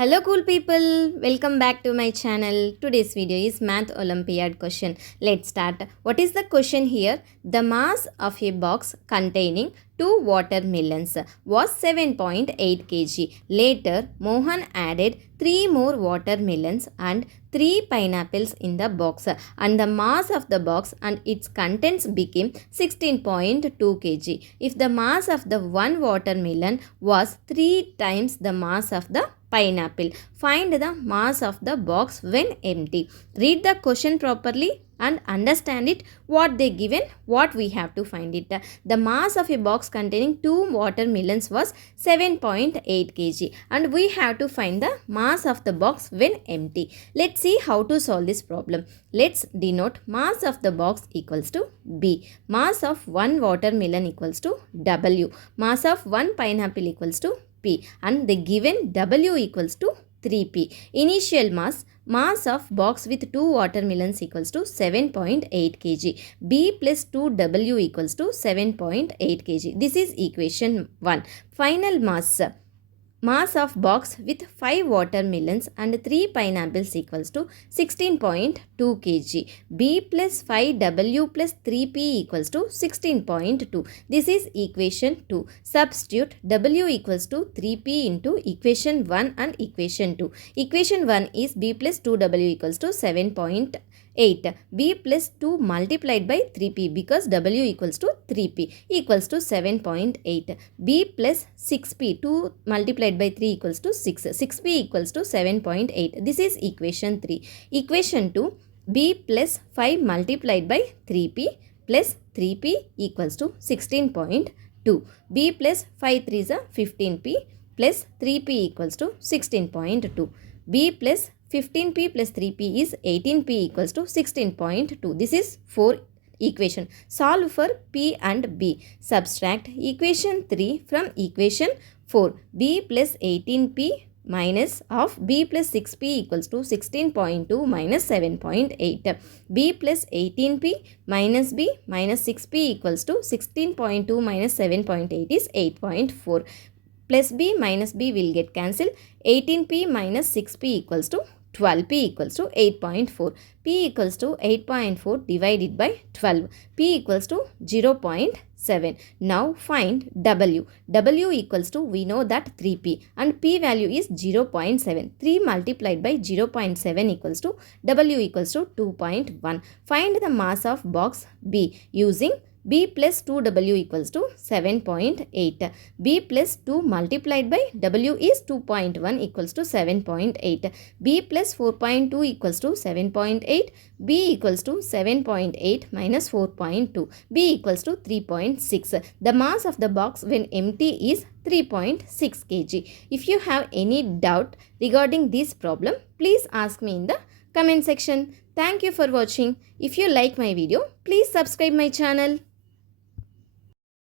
Hello cool people, welcome back to my channel. Today's video is math Olympiad question. Let's start. What is the question here? The mass of a box containing 2 watermelons was 7.8 kg. Later, Mohan added 3 more watermelons and 3 pineapples in the box, and the mass of the box and its contents became 16.2 kg. If the mass of the one watermelon was 3 times the mass of the pineapple, find the mass of the box when empty. Read the question properly and understand it, what they given, what we have to find it. The mass of a box containing 2 watermelons was 7.8 kg and we have to find the mass of the box when empty. Let's see how to solve this problem. Let's denote mass of the box equals to B. Mass of one watermelon equals to W. Mass of one pineapple equals to P, and the given W equals to 3P. Initial mass of box with 2 watermelons equals to 7.8 kg. B plus 2W equals to 7.8 kg. This is equation 1. Final mass of box with 5 watermelons and 3 pineapples equals to 16.2 kg. B plus 5W plus 3P equals to 16.2. This is equation 2. Substitute W equals to 3P into equation 1 and equation 2. Equation 1 is B plus 2W equals to 7.8. B plus 2 multiplied by 3P because W equals to 3P equals to 7.8. B plus 6P, 2 multiplied by 3 equals to 6. 6P equals to 7.8. This is equation 3. Equation 2, B plus 5 multiplied by 3P plus 3P equals to 16.2. B plus 5 3 is a 15P plus 3P equals to 16.2. B plus 15P plus 3P is 18P equals to 16.2. This is 4 equation. Solve for P and B. Subtract equation 3 from equation 4. B plus 18P minus of B plus 6P equals to 16.2 minus 7.8. B plus 18P minus B minus 6P equals to 16.2 minus 7.8 is 8.4. Plus B minus B will get cancelled. 18P minus 6P equals to 12. P equals to 8.4. P equals to 8.4 divided by 12. P equals to 0.7. Now find W. W equals to, we know that 3P and P value is 0.7. 3 multiplied by 0.7 equals to W equals to 2.1. Find the mass of box B using B plus 2W equals to 7.8. B plus 2 multiplied by W is 2.1 equals to 7.8. B plus 4.2 equals to 7.8. B equals to 7.8 minus 4.2. B equals to 3.6. The mass of the box when empty is 3.6 kg. If you have any doubt regarding this problem, please ask me in the comment section. Thank you for watching. If you like my video, please subscribe my channel.